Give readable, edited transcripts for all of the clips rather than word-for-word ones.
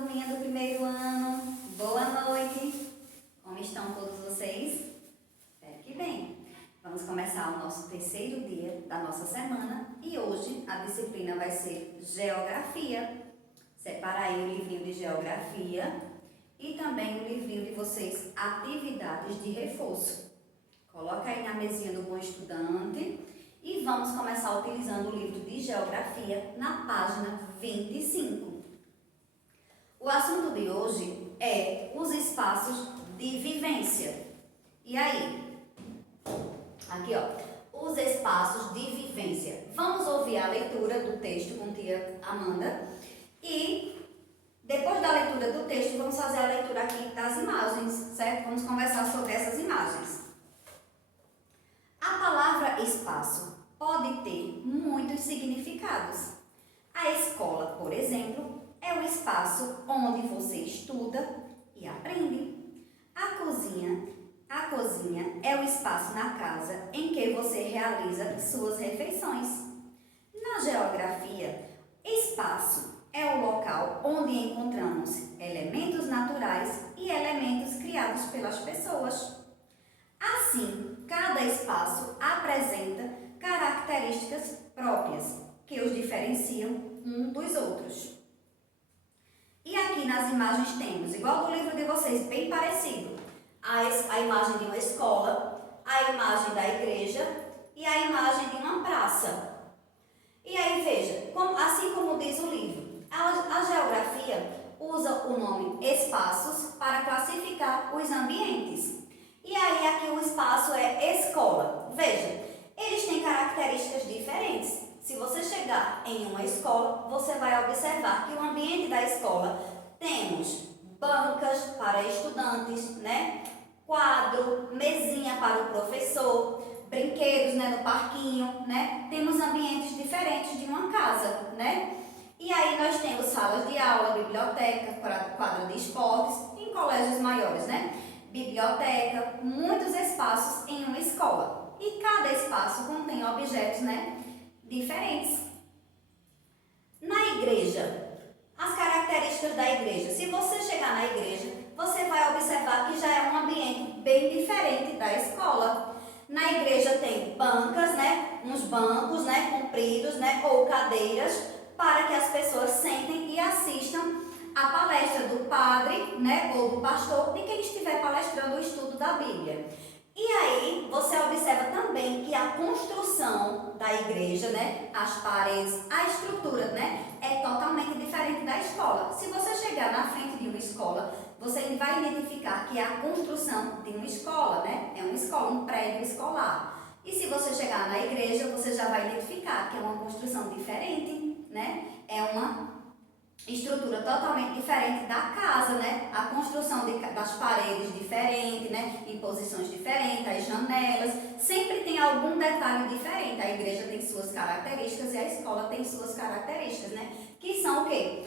turminha do primeiro ano. Boa noite. Como estão todos vocês? Espero que bem. Vamos começar o nosso terceiro dia da nossa semana e hoje a disciplina vai ser Geografia. Separa aí o livrinho de Geografia e também o livrinho de vocês, Atividades de Reforço. Coloca aí na mesinha do bom estudante e vamos começar utilizando o livro de Geografia na página 25. O assunto de hoje é os espaços de vivência. E aí? Aqui, ó, os espaços de vivência. Vamos ouvir a leitura do texto com tia Amanda e depois da leitura do texto vamos fazer a leitura aqui das imagens, certo? Vamos conversar sobre essas imagens. A palavra espaço pode ter muitos significados. A escola, por exemplo, é o espaço onde você estuda e aprende. A cozinha é o espaço na casa em que você realiza suas refeições. Na geografia, espaço é o local onde encontramos elementos naturais e elementos criados pelas pessoas. Assim, cada espaço apresenta características próprias que os diferenciam um dos outros. E aqui nas imagens temos, igual do livro de vocês, bem parecido, a imagem de uma escola, a imagem da igreja e a imagem de uma praça. E aí veja, assim como diz o livro, a geografia usa o nome espaços para classificar os ambientes. E aí aqui o espaço é escola. Veja, eles têm características diferentes. Se você chegar em uma escola, você vai observar que o ambiente da escola temos bancas para estudantes, né? Quadro, mesinha para o professor, brinquedos, né, no parquinho, né? Temos ambientes diferentes de uma casa, né? E aí nós temos salas de aula, biblioteca, quadra de esportes, em colégios maiores, né? Biblioteca, muitos espaços em uma escola. E cada espaço contém objetos, né, diferentes. Na igreja, as características da igreja. Se você chegar na igreja, você vai observar que já é um ambiente bem diferente da escola. Na igreja tem bancas, né, uns bancos, né, compridos, né, ou cadeiras, para que as pessoas sentem e assistam a palestra do padre, né, ou do pastor, de quem estiver palestrando o estudo da Bíblia. E aí, você observa também que a construção da igreja, né, as paredes, a estrutura, né, é totalmente diferente da escola. Se você chegar na frente de uma escola, você vai identificar que é a construção de uma escola, né, é uma escola, um prédio escolar. E se você chegar na igreja, você já vai identificar que é uma construção diferente, né, é uma estrutura totalmente diferente da casa, né? A construção das paredes diferente, né? Em posições diferentes, as janelas, sempre tem algum detalhe diferente. A igreja tem suas características e a escola tem suas características, né? Que são o quê?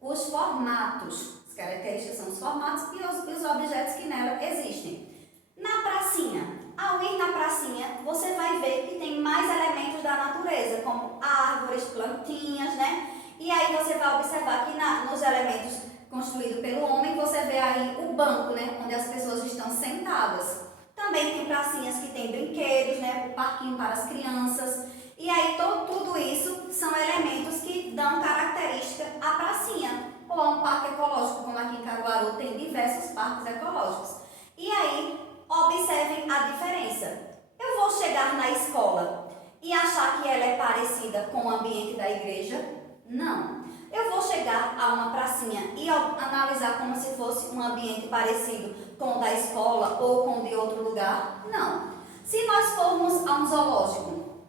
Os formatos. As características são os formatos e os objetos que nela existem. Na pracinha, ao ir na pracinha, você vai ver que tem mais elementos da natureza, como árvores, plantinhas, né? E aí você vai observar que nos elementos construídos pelo homem, você vê aí o banco, né, onde as pessoas estão sentadas. Também tem pracinhas que tem brinquedos, né, o parquinho para as crianças. E aí tudo isso são elementos que dão característica à pracinha, ou a um parque ecológico, como aqui em Caruaru tem diversos parques ecológicos. E aí, observem a diferença. Eu vou chegar na escola e achar que ela é parecida com o ambiente da igreja? Não. Eu vou chegar a uma pracinha e analisar como se fosse um ambiente parecido com o da escola ou com o de outro lugar? Não. Se nós formos a um zoológico,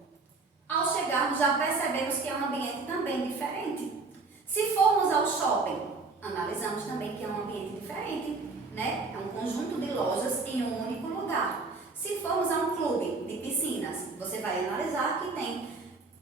ao chegarmos já percebemos que é um ambiente também diferente. Se formos ao shopping, analisamos também que é um ambiente diferente, né? É um conjunto de lojas em um único lugar. Se formos a um clube de piscinas, você vai analisar que tem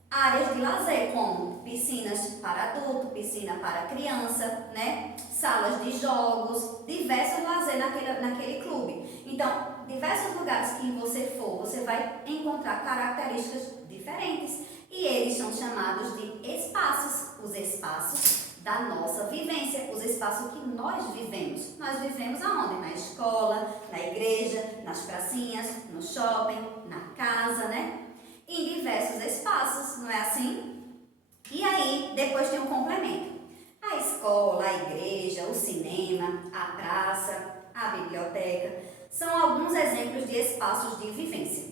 áreas de lazer, como piscinas para adulto, piscina para criança, né? Salas de jogos, diversos lazer naquele clube. Então, diversos lugares que você for, você vai encontrar características diferentes. E eles são chamados de espaços, os espaços da nossa vivência, os espaços que nós vivemos. Nós vivemos aonde? Na escola, na igreja, nas pracinhas, no shopping, na casa, né? Em diversos espaços, não é assim? E aí, depois tem um complemento. A escola, a igreja, o cinema, a praça, a biblioteca, são alguns exemplos de espaços de vivência.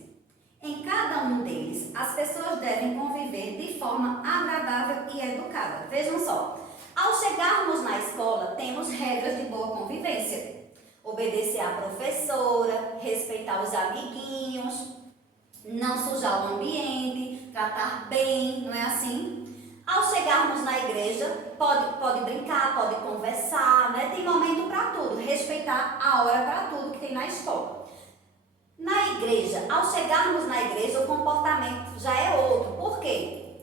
Em cada um deles, as pessoas devem conviver de forma agradável e educada. Vejam só, ao chegarmos na escola, temos regras de boa convivência. Obedecer à professora, respeitar os amiguinhos, não sujar o ambiente, tratar bem, não é assim? Ao chegarmos na igreja, pode brincar, pode conversar, né? Tem momento para tudo, respeitar a hora para tudo que tem na escola. Na igreja, ao chegarmos na igreja, o comportamento já é outro. Por quê?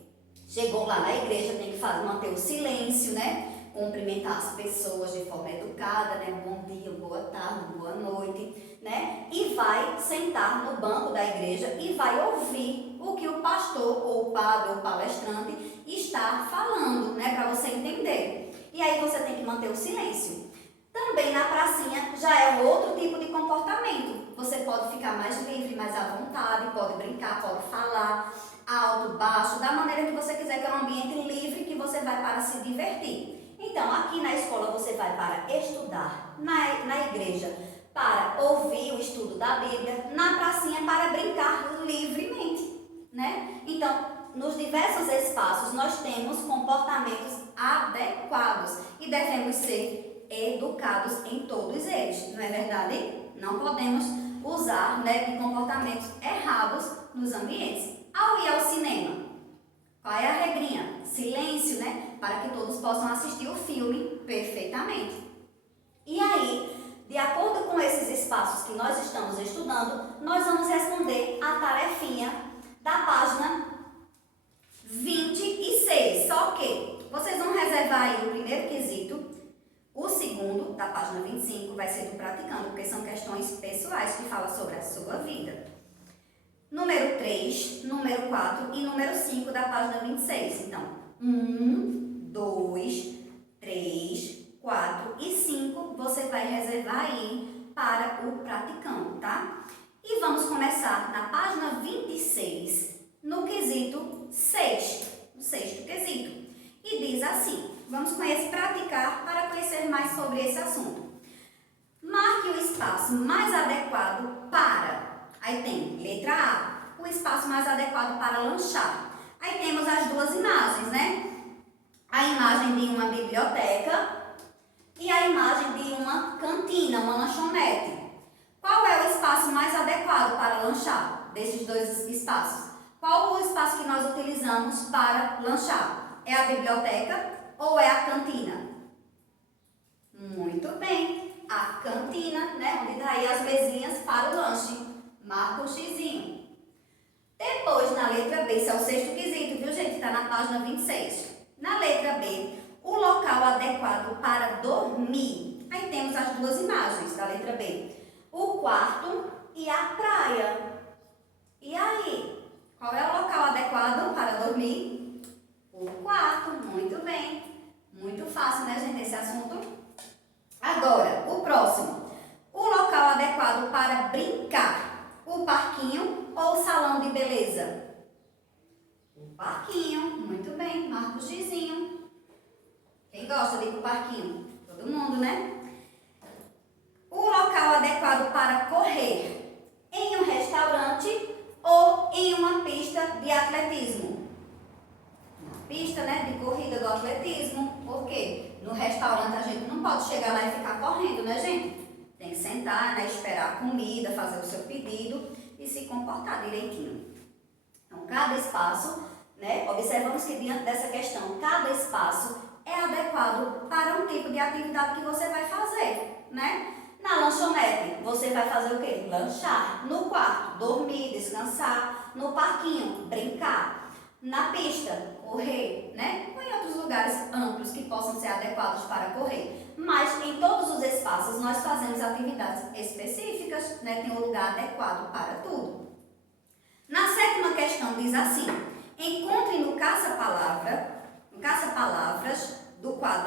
Chegou lá na igreja, tem que manter o silêncio, né? Cumprimentar as pessoas de forma educada, né? Bom dia, boa tarde, boa noite, né? E vai sentar no banco da igreja e vai ouvir o que o pastor, ou o padre, ou o palestrante está falando, né? Para você entender. E aí você tem que manter o silêncio. Também na pracinha já é um outro tipo de comportamento. Você pode ficar mais livre, mais à vontade, pode brincar, pode falar, alto, baixo, da maneira que você quiser, que é um ambiente livre que você vai para se divertir. Então, aqui na escola você vai para estudar, na igreja para ouvir o estudo da Bíblia, na pracinha para brincar livremente, né? Então, nos diversos espaços nós temos comportamentos adequados e devemos ser educados em todos eles, não é verdade? Não podemos usar, né, de comportamentos errados nos ambientes. Ao ir ao cinema, qual é a regrinha? Silêncio, né? Para que todos possam assistir o filme perfeitamente. E aí, de acordo com esses espaços que nós estamos estudando, nós vamos responder a tarefinha da página 26. Só que vocês vão reservar aí o primeiro quesito, o segundo, da página 25, vai ser do praticando, porque são questões pessoais que falam sobre a sua vida. Número 3, número 4 e número 5 da página 26. Então, 1, 2, 3, 4 e 5 você vai reservar aí para o praticando, tá? E vamos começar na página 26, no quesito 6, o sexto quesito. E diz assim, vamos praticar para conhecer mais sobre esse assunto. Marque o espaço mais adequado para... Aí tem letra A, o espaço mais adequado para lanchar. Aí temos as duas imagens, né? A imagem de uma biblioteca e a imagem de uma cantina, uma lanchonete. Qual é o espaço mais adequado para lanchar desses dois espaços? Qual o espaço que nós utilizamos para lanchar? É a biblioteca ou é a cantina? Muito bem, a cantina, né? Onde está aí as mesinhas para o lanche. Marca o xizinho. Depois, na letra B, esse é o sexto quesito, viu, gente? Está na página 26. Na letra B, o local adequado para dormir. Aí temos as duas imagens da letra B. O quarto e a praia. E aí, qual é o local adequado para dormir? O quarto, muito bem. Muito fácil, né, gente, esse assunto? Agora, o próximo. O local adequado para brincar. O parquinho ou o salão de beleza? O parquinho, muito bem, marca o xizinho. Quem gosta de ir para o parquinho? Todo mundo, né? O local adequado para correr? Em um restaurante ou em uma pista de atletismo? Na pista, né, de corrida do atletismo. Por quê? No restaurante a gente não pode chegar lá e ficar correndo, né, gente? Tem que sentar, né, esperar a comida, fazer o seu pedido e se comportar direitinho. Então, cada espaço, né, observamos que diante dessa questão, cada espaço é adequado para um tipo de atividade que você vai fazer, né? Na lanchonete, você vai fazer o quê? Lanchar. No quarto, dormir, descansar. No parquinho, brincar. Na pista, correr, né? Ou em outros lugares amplos que possam ser adequados para correr. Mas em todos os espaços nós fazemos atividades específicas, né? Tem um lugar adequado para tudo. Na sétima questão diz assim: encontre no caça-palavras do quadro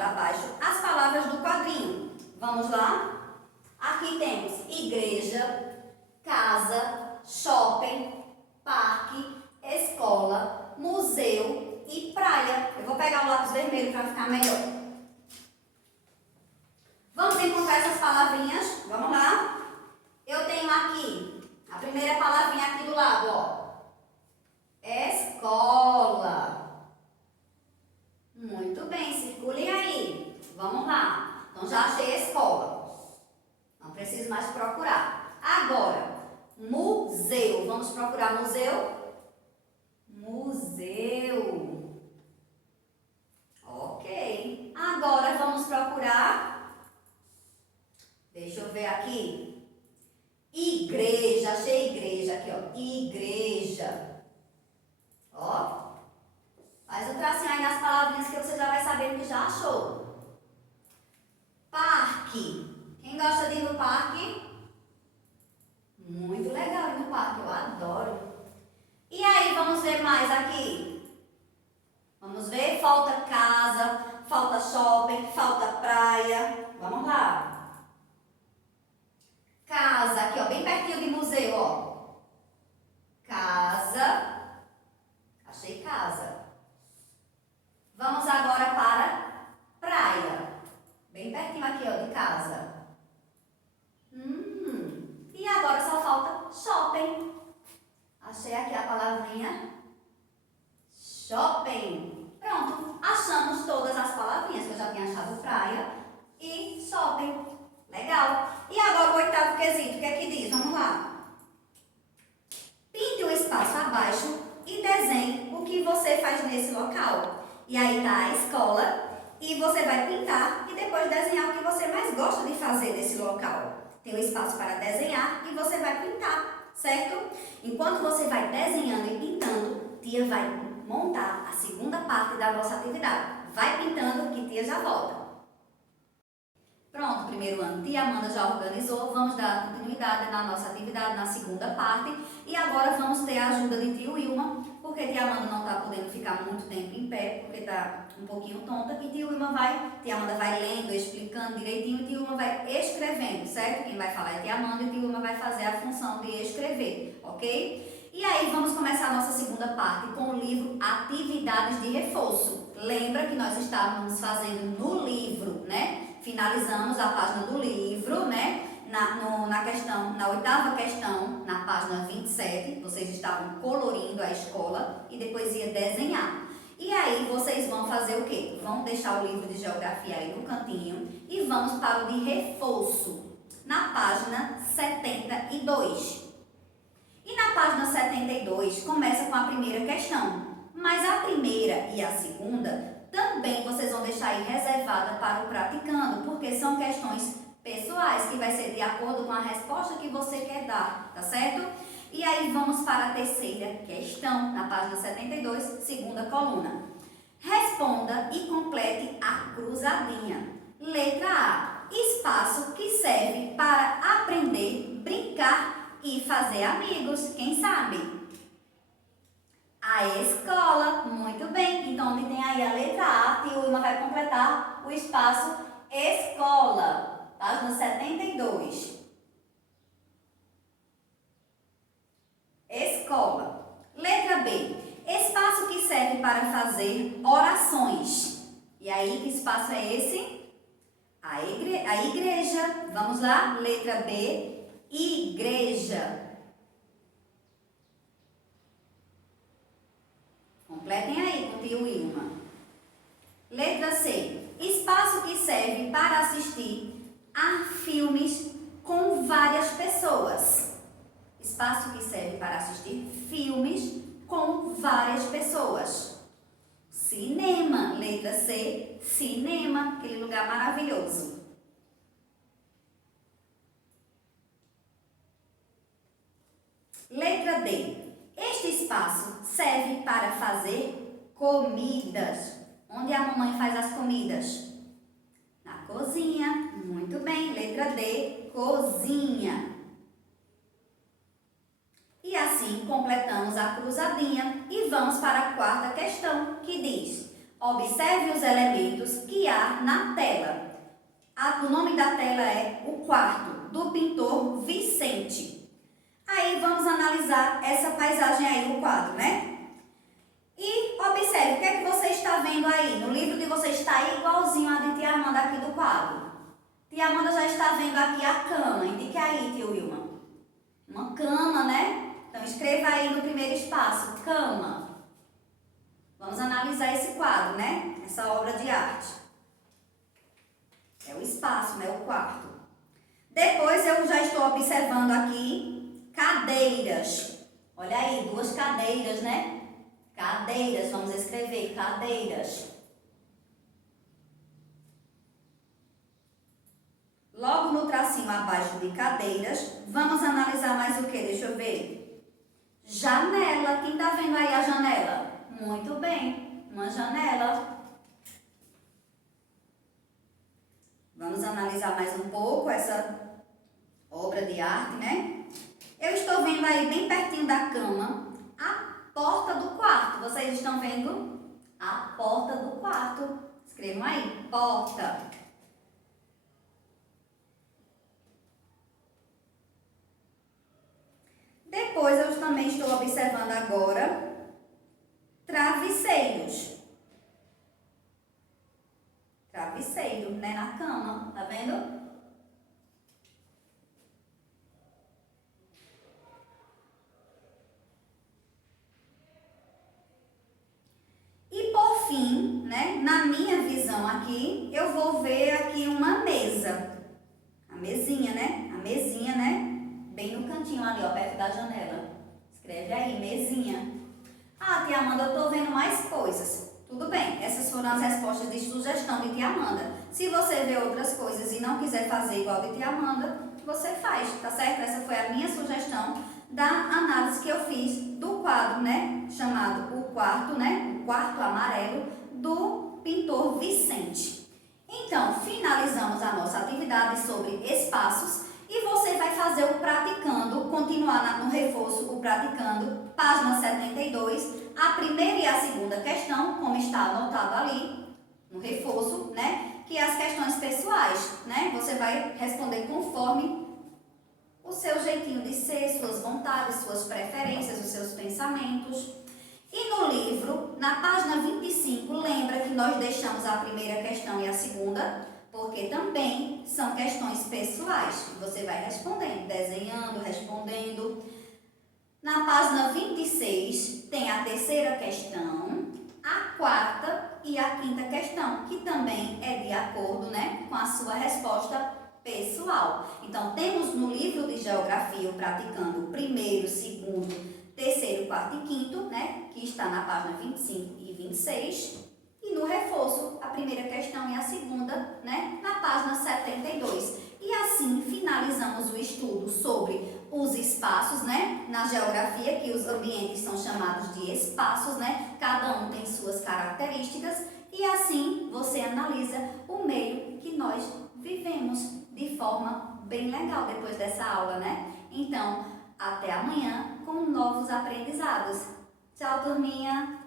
igreja, casa, shopping, parque, escola, museu e praia. Eu vou pegar o lápis vermelho para ficar melhor. Vamos encontrar essas palavrinhas? Vamos lá? Eu tenho aqui, a primeira palavrinha aqui do lado, ó. Escola. Muito bem, circulem aí. Vamos lá. Então, já achei a escola. Não preciso mais procurar. Agora, museu. Vamos procurar museu? Museu. Ok. Agora, vamos procurar. Deixa eu ver aqui. Igreja. Achei igreja aqui, ó. Igreja. Ó. Faz o tracinho aí nas palavrinhas que você já vai sabendo que já achou. Parque. Quem gosta de ir no parque? Muito legal ir no parque, eu adoro. E aí, vamos ver mais aqui. Vamos ver, falta casa, falta shopping, falta praia. Vamos lá. Casa, aqui ó, bem pertinho de museu, ó. Casa. Achei casa. Vamos agora para praia. Bem pertinho aqui, ó, de casa. E agora só falta shopping. Achei aqui a palavrinha shopping. Pronto, achamos todas as palavrinhas, que eu já tinha achado praia e shopping. Legal. E agora o oitavo quesito, o que é que diz? Vamos lá. Pinte o espaço abaixo e desenhe o que você faz nesse local. E aí está a escola e você vai pintar e depois desenhar o que você mais gosta de fazer nesse local. Tem um espaço para desenhar e você vai pintar, certo? Enquanto você vai desenhando e pintando, tia vai montar a segunda parte da nossa atividade. Vai pintando que tia já volta. Pronto, primeiro ano, tia Amanda já organizou, vamos dar continuidade na nossa atividade na segunda parte e agora vamos ter a ajuda de tio Wilma, porque tia Amanda não está podendo ficar muito tempo em pé, porque está um pouquinho tonta, e tia Amanda vai lendo, explicando direitinho, e tia Wilma vai escrevendo, certo? Quem vai falar é tia Amanda e tia Wilma vai fazer a função de escrever, ok? E aí vamos começar a nossa segunda parte com o livro Atividades de Reforço. Lembra que nós estávamos fazendo no livro, né? Finalizamos a página do livro, né? Na oitava questão, na página 27, vocês estavam colorindo a escola e depois ia desenhar. E aí vocês vão fazer o quê? Vão deixar o livro de geografia aí no cantinho e vamos para o de reforço, na página 72. E na página 72 começa com a primeira questão, mas a primeira e a segunda também vocês vão deixar aí reservada para o praticando, porque são questões pessoais que vai ser de acordo com a resposta que você quer dar, tá certo? E aí vamos para a terceira questão, na página 72, segunda coluna. Responda e complete a cruzadinha. Letra A, espaço que serve para aprender, brincar e fazer amigos, quem sabe? A escola, muito bem. Então, onde tem aí a letra A, a tia Wilma vai completar o espaço escola, página 72. Escola. Letra B, espaço que serve para fazer orações. E aí, que espaço é esse? A igreja. Vamos lá? Letra B, igreja. Completem aí com o tio Wilma. Letra C, espaço que serve para assistir a filmes com várias pessoas. Espaço que serve para assistir filmes com várias pessoas. Cinema, letra C, cinema, aquele lugar maravilhoso. Letra D, este espaço serve para fazer comidas. Onde a mamãe faz as comidas? Na cozinha. Muito bem, letra D, cozinha. E assim completamos a cruzadinha e vamos para a quarta questão, que diz: observe os elementos que há na tela. O nome da tela é O Quarto, do pintor Vicente. Aí vamos analisar essa paisagem aí no quadro, né? E observe, o que é que você está vendo aí? No livro de vocês está igualzinho a de tia Amanda aqui do quadro. Tia Amanda já está vendo aqui a cama. Indique aí, tio Wilma. Uma cama, né? Então escreva aí no primeiro espaço, cama. Vamos analisar esse quadro, né? Essa obra de arte. É o espaço, né? O quarto. Depois eu já estou observando aqui cadeiras. Olha aí, duas cadeiras, né? Cadeiras, vamos escrever cadeiras. Logo no tracinho abaixo de cadeiras, vamos analisar mais o que? Deixa eu ver. Janela. Quem está vendo aí a janela? Muito bem, uma janela. Vamos analisar mais um pouco essa obra de arte, né? Eu estou vendo aí bem pertinho da cama a porta do quarto. Vocês estão vendo? A porta do quarto. Escrevam aí, porta. Depois eu também estou observando agora travesseiros. Travesseiro, né, na cama, tá vendo? E por fim, né, na minha visão aqui, eu vou ver aqui uma mesa. A mesinha, né? A mesinha, né? Bem no cantinho ali, ó, perto da janela. Escreve aí, mesinha. Ah, tia Amanda, eu tô vendo mais coisas. Tudo bem, essas foram as respostas de sugestão de tia Amanda. Se você vê outras coisas e não quiser fazer igual de tia Amanda, você faz, tá certo? Essa foi a minha sugestão da análise que eu fiz do quadro, né? Chamado O Quarto, né? O Quarto Amarelo, do pintor Vicente. Então, finalizamos a nossa atividade sobre espaços e você vai fazer o praticando, continuar no reforço, o praticando, página 72, a primeira e a segunda questão, como está anotado ali, no reforço, né? Que é as questões pessoais, né? Você vai responder conforme o seu jeitinho de ser, suas vontades, suas preferências, os seus pensamentos. E no livro, na página 25, lembra que nós deixamos a primeira questão e a segunda, porque também são questões pessoais. Você vai respondendo, desenhando, respondendo. Na página 26, tem a terceira questão, a quarta e a quinta questão, que também é de acordo, né, com a sua resposta pessoal. Então, temos no livro de geografia o praticando o primeiro, segundo, terceiro, quarto e quinto, né, que está na página 25 e 26. E no reforço, a primeira questão e a segunda, né, na página 72. E assim finalizamos o estudo sobre os espaços, né, na geografia, que os ambientes são chamados de espaços, né, cada um tem suas características. E assim você analisa o meio que nós vivemos de forma bem legal depois dessa aula, né? Então, até amanhã com novos aprendizados. Tchau, turminha!